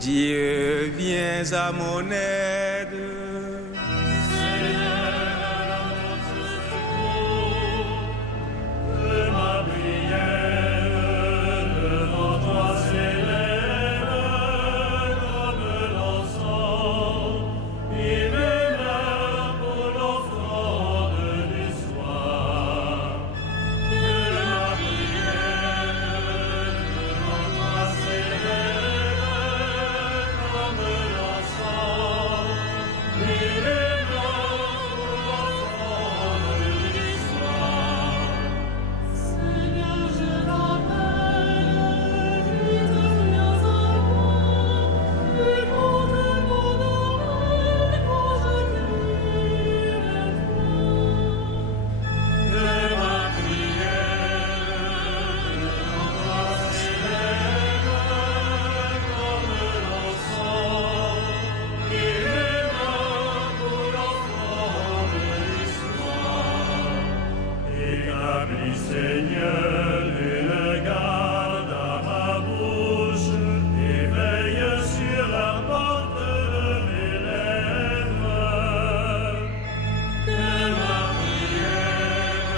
Dieu, viens à mon aide. Seigneur, notre secours, que ma prière devant toi s'élève comme l'encens, et mes mains pour l'offrande du soir. Que ma prière devant toi s'élève comme l'encens, et mes mains pour l'offrande du soir. Seigneur, je t'appelle, vite viens à moi, écoute mon oreille quand je crie vers toi. Que ma prière devant toi s'élève comme l'encens, et mes mains pour l'offrande du soir. Établis, Seigneur, une garde à ma bouche, et veille sur la porte de mes lèvres. Que ma prière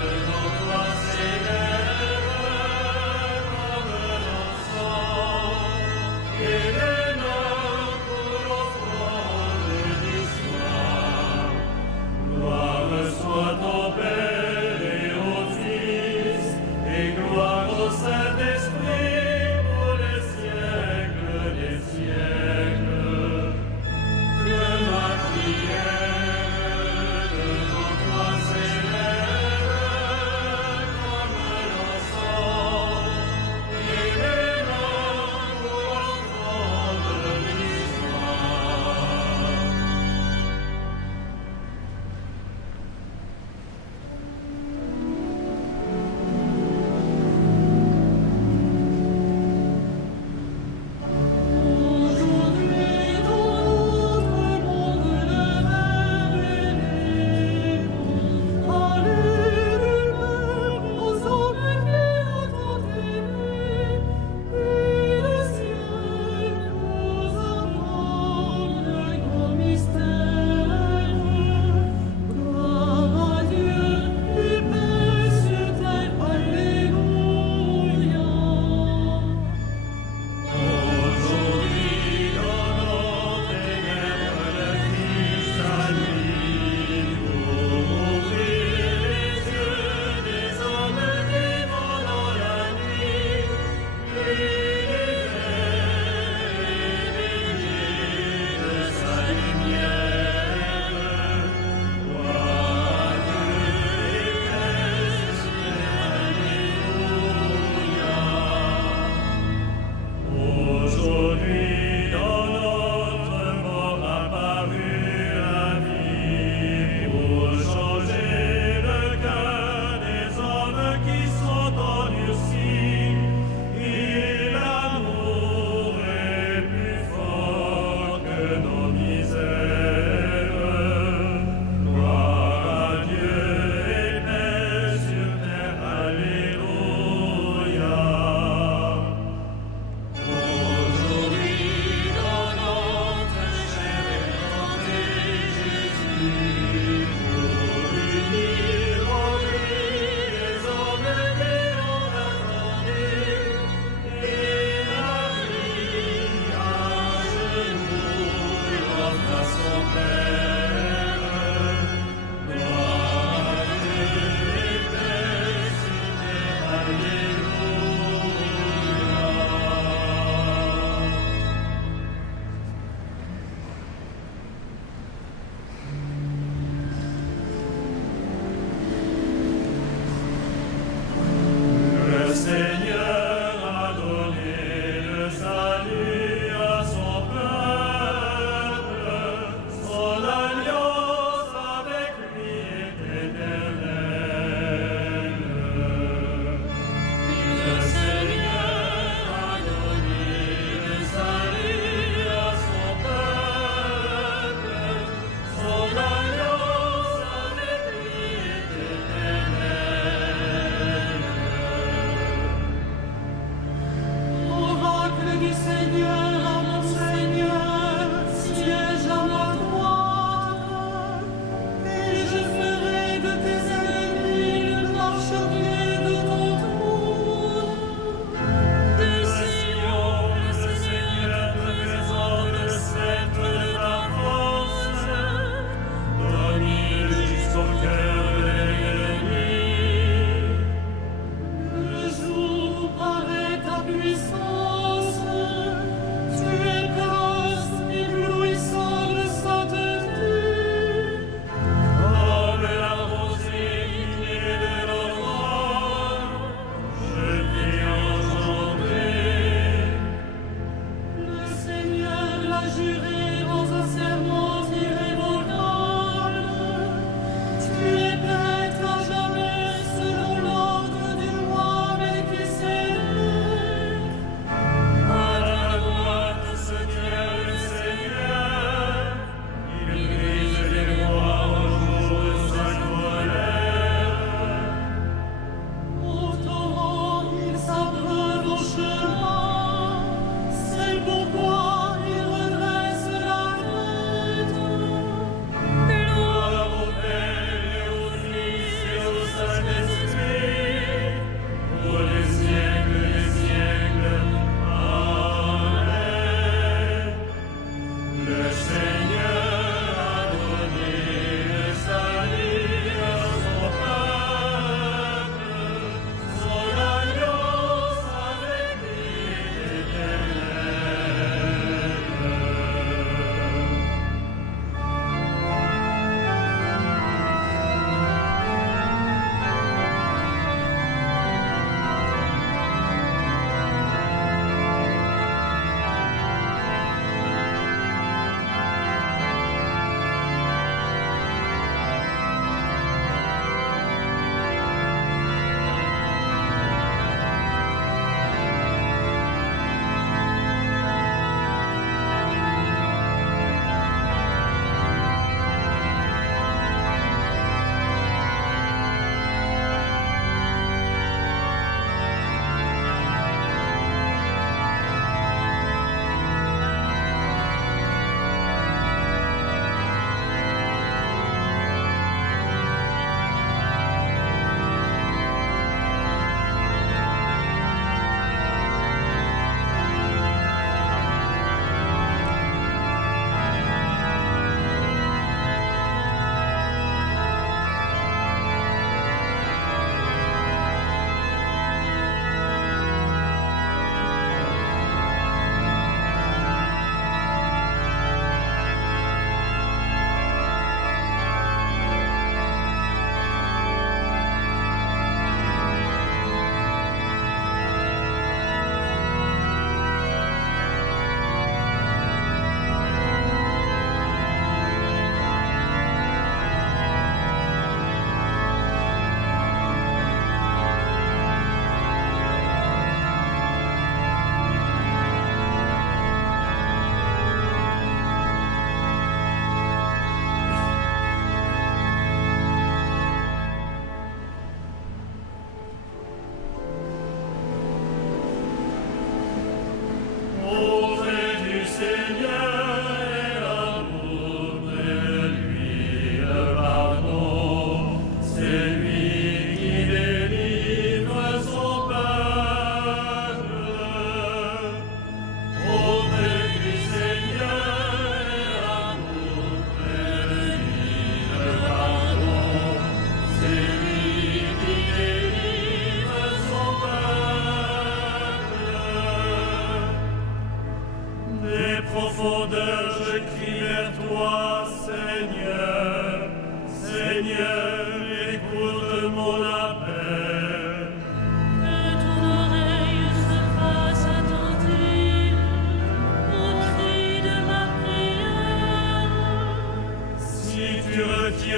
devant toi s'élève comme l'encens, et mes mains pour l'offrande du soir. Gloire soit au Père et au Fils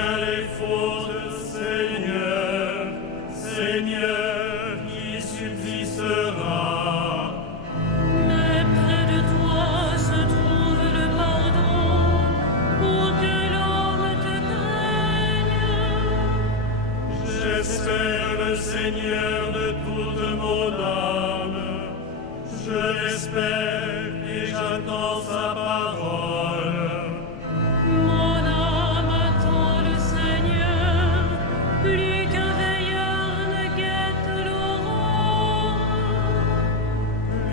bien les fautes, Seigneur, Seigneur, qui subsistera. Mais près de toi se trouve le pardon pour que l'homme te craigne. J'espère le Seigneur de toute mon âme. Je l'espère et j'attends sa parole. Mon âme attend le Seigneur, plus qu'un veilleur ne guette l'aurore.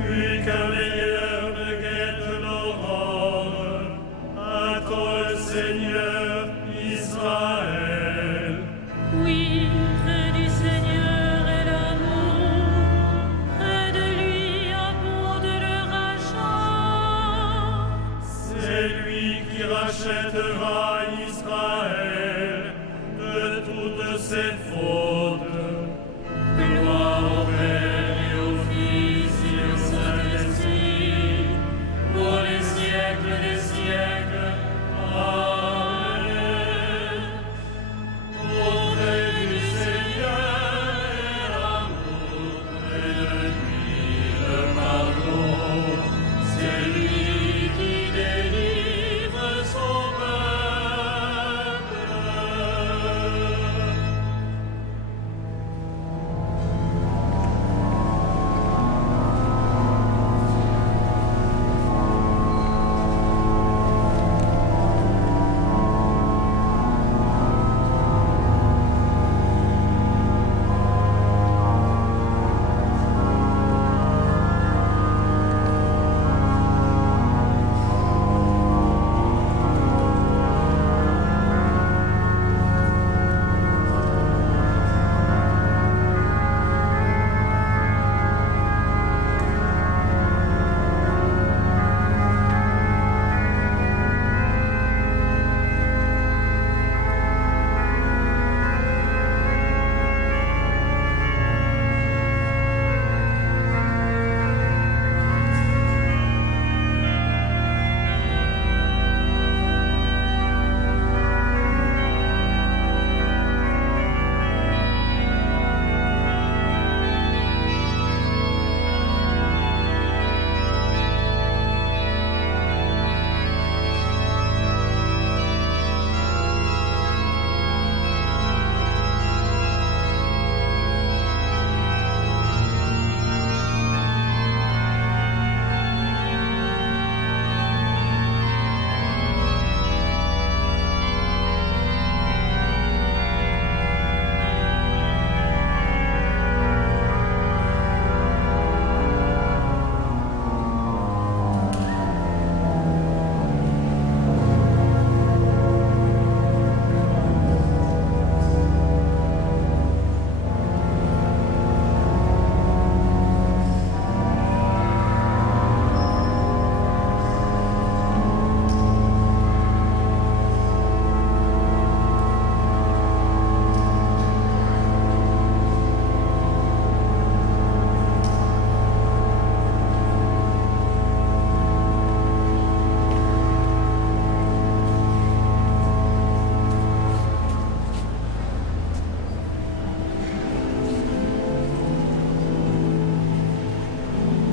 Plus qu'un veilleur ne guette l'aurore, attends le Seigneur, Israël. Oui, près du Seigneur est l'amour, près de lui abonde le rachat. C'est lui qui rachètera Israël de toutes ses fautes. Gloire au Père et au Fils et au Saint-Esprit, pour les siècles des siècles. Amen. Auprès du Seigneur est l'amour, près de lui le pardon. C'est lui qui délivre son peuple.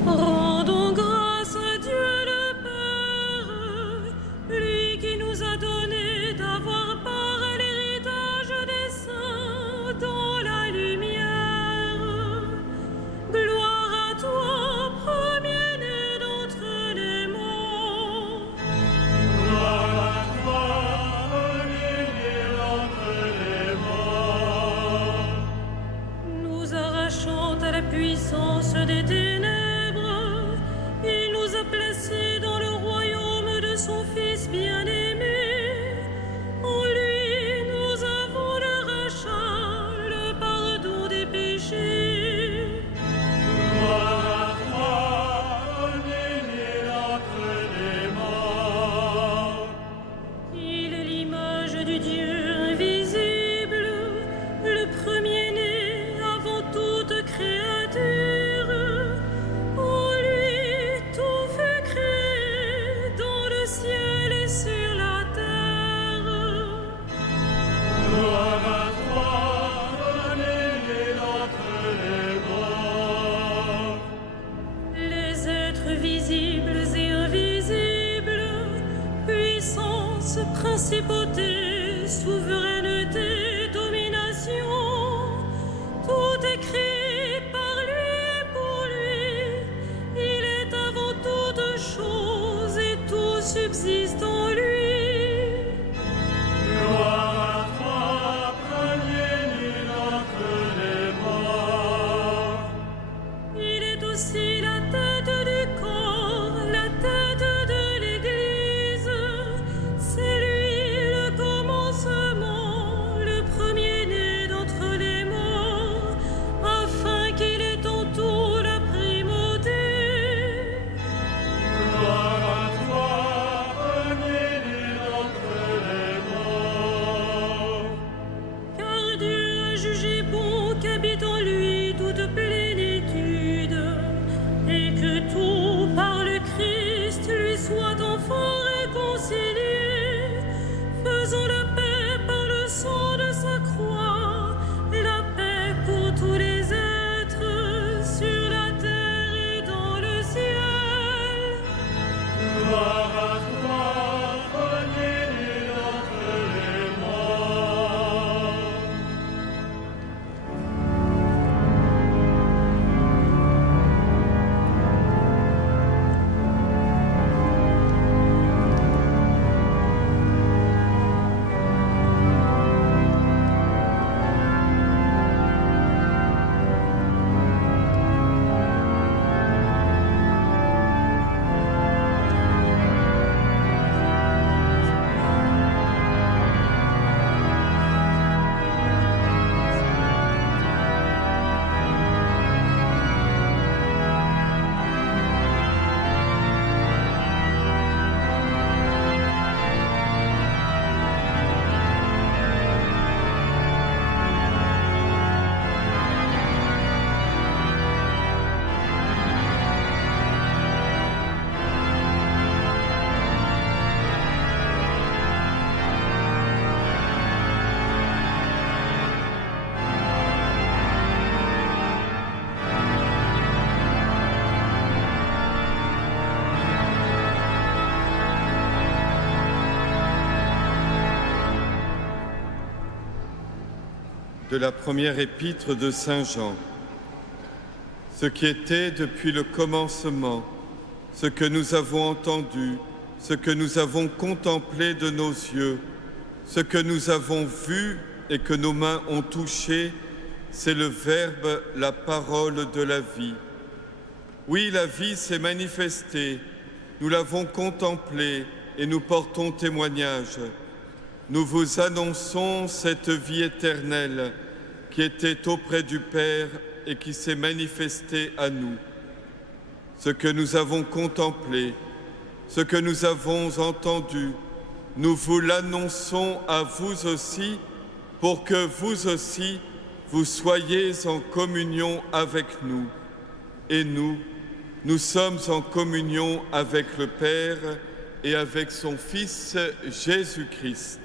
Rendons grâce à Dieu le Père, lui qui nous a donné d'avoir part à l'héritage des saints dans la lumière. Gloire à toi, premier-né d'entre les morts. Gloire à toi, premier-né d'entre les morts. Nous arrachant à la puissance des ténèbres, il nous a placés dans le royaume de son Fils bien-aimé. En lui, nous avons le rachat, le pardon des péchés. Gloire à toi, premier-né d'entre les morts. Il est l'image du Dieu invisible, le premier-né avant toute créature. de la première épître de Saint Jean. Ce qui était depuis le commencement, ce que nous avons entendu, ce que nous avons contemplé de nos yeux, ce que nous avons vu et que nos mains ont touché, c'est le Verbe, la parole de la vie. Oui, la vie s'est manifestée, nous l'avons contemplée et nous portons témoignage. Nous vous annonçons cette vie éternelle qui était auprès du Père et qui s'est manifestée à nous. Ce que nous avons contemplé, ce que nous avons entendu, nous vous l'annonçons à vous aussi, pour que vous aussi, vous soyez en communion avec nous. Et nous sommes en communion avec le Père et avec son Fils Jésus-Christ.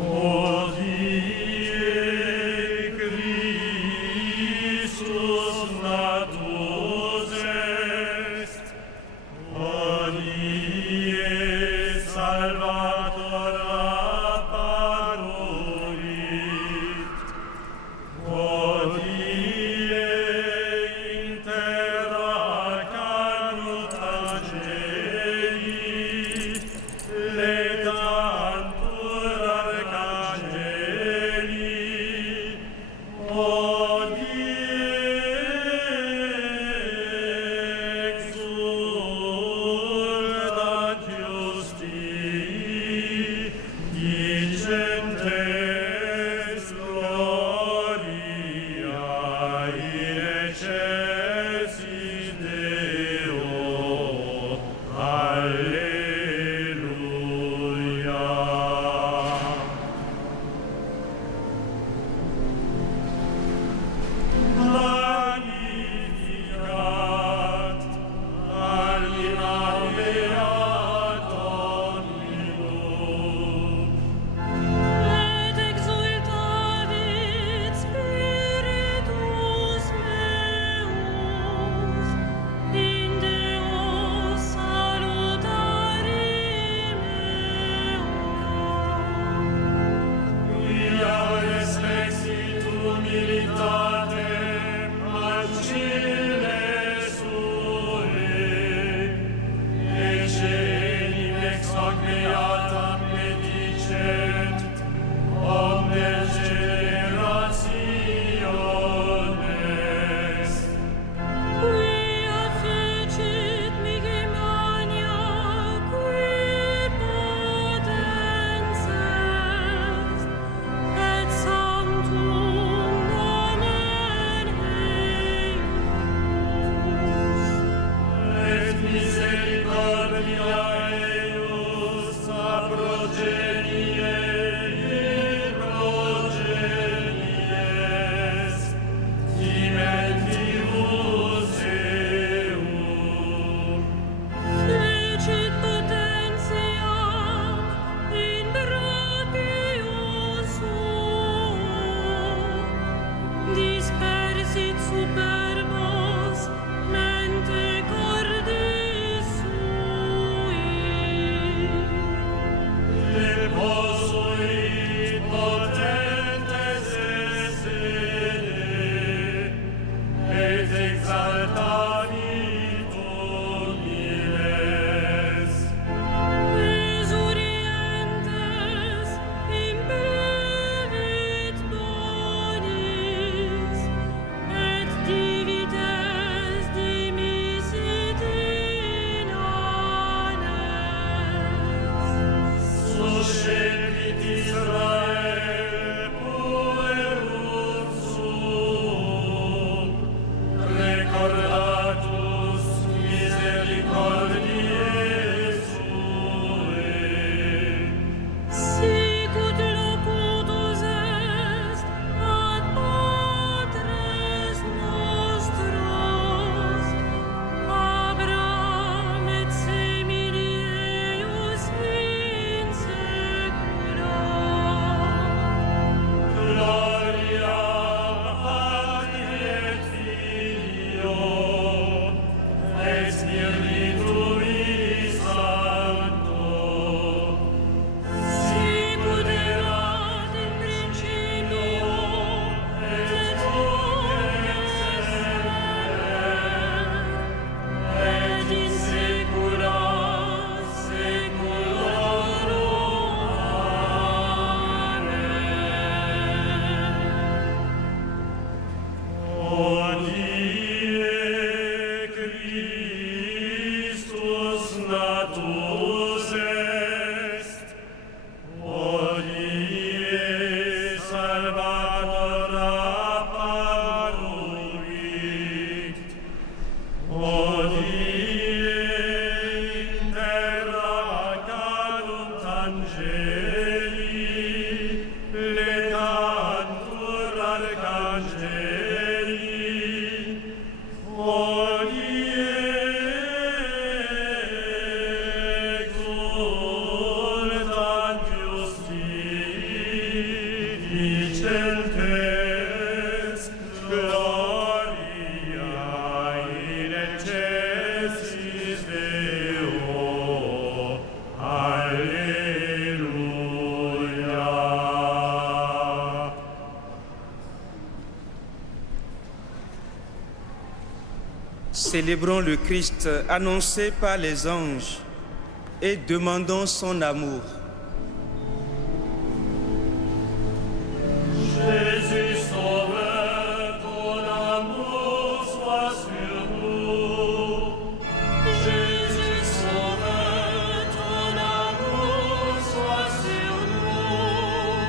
Odie Salvator apparuit, hodie in terra cadunt angeli, letantur arcangeli, hodie exultant Vicentes, gloria in excelsis Deo, Alleluia. Célébrons le Christ annoncé par les anges et demandons son amour. Jésus sauveur, ton amour soit sur nous. Jésus sauveur, ton amour soit sur nous.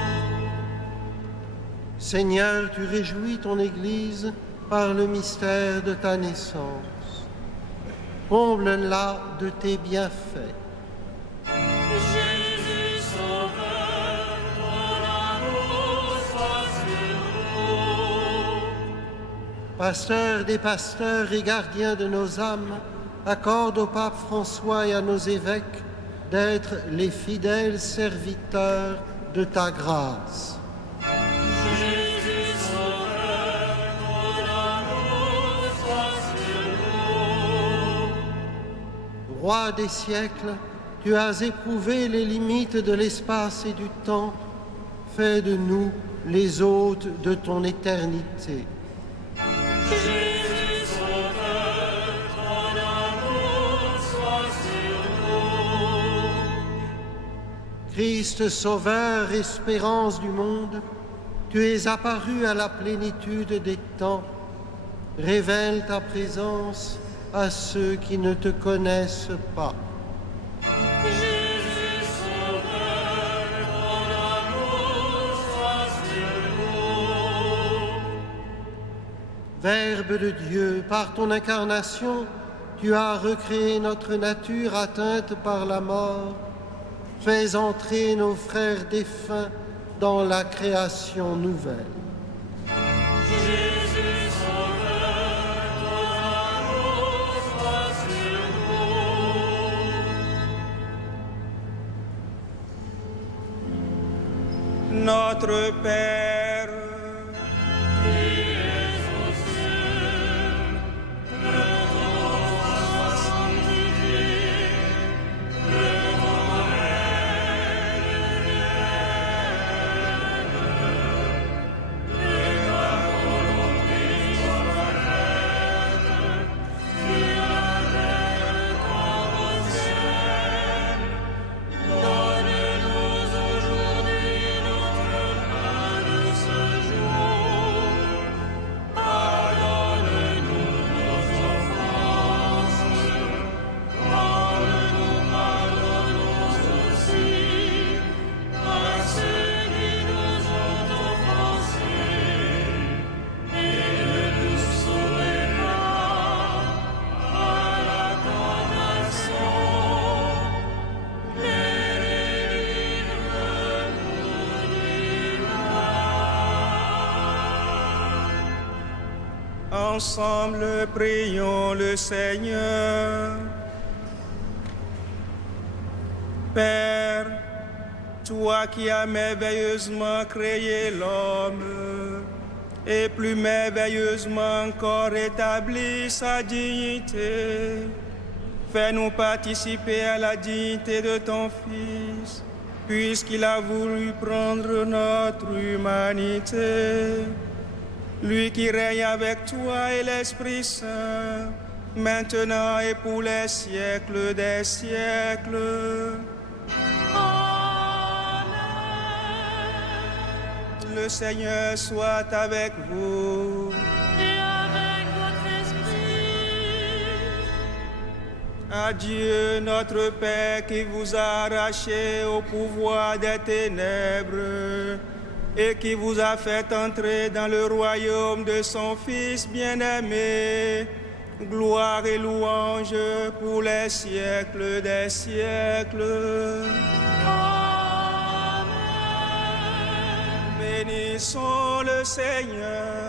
Seigneur, tu réjouis ton Église par le mystère de ta naissance. Comble-la de tes bienfaits. Jésus sauveur, ton amour soit sur nous. Pasteur des pasteurs et gardien de nos âmes, accorde au pape François et à nos évêques d'être les fidèles serviteurs de ta grâce. Jésus sauveur, ton amour soit sur nous. Roi des siècles, tu as éprouvé les limites de l'espace et du temps. Fais de nous les hôtes de ton éternité. Jésus sauveur, ton amour soit sur nous. Christ sauveur, espérance du monde, tu es apparu à la plénitude des temps. Révèle ta présence à ceux qui ne te connaissent pas. Jésus sauveur, ton amour soit sur nous. Verbe de Dieu, par ton incarnation, tu as recréé notre nature atteinte par la mort. Fais entrer nos frères défunts dans la création nouvelle. Jésus sauveur, ton amour soit sur nous. Notre Père, Qui es aux cieux, que ton nom soit sanctifié, que ton règne vienne, que ta volonté soit faite, sur la terre comme au ciel. Donne-nous aujourd'hui notre pain de ce jour. Pardonne-nous nos offenses, comme nous pardonnons aussi à ceux qui nous ont offensés. Et ne nous soumets pas à la tentation, mais délivre-nous du mal. ensemble prions le Seigneur. Père, toi qui as merveilleusement créé l'homme et plus merveilleusement encore établi sa dignité, fais-nous participer à la dignité de ton Fils, puisqu'il a voulu prendre notre humanité. Lui qui règne avec toi et l'Esprit Saint, maintenant et pour les siècles des siècles. Le Seigneur soit avec vous. Et avec votre esprit. Adieu notre Père qui vous a arraché au pouvoir des ténèbres et qui vous a fait entrer dans le royaume de son Fils bien-aimé. Gloire et louange pour les siècles des siècles. Amen. Bénissons le Seigneur.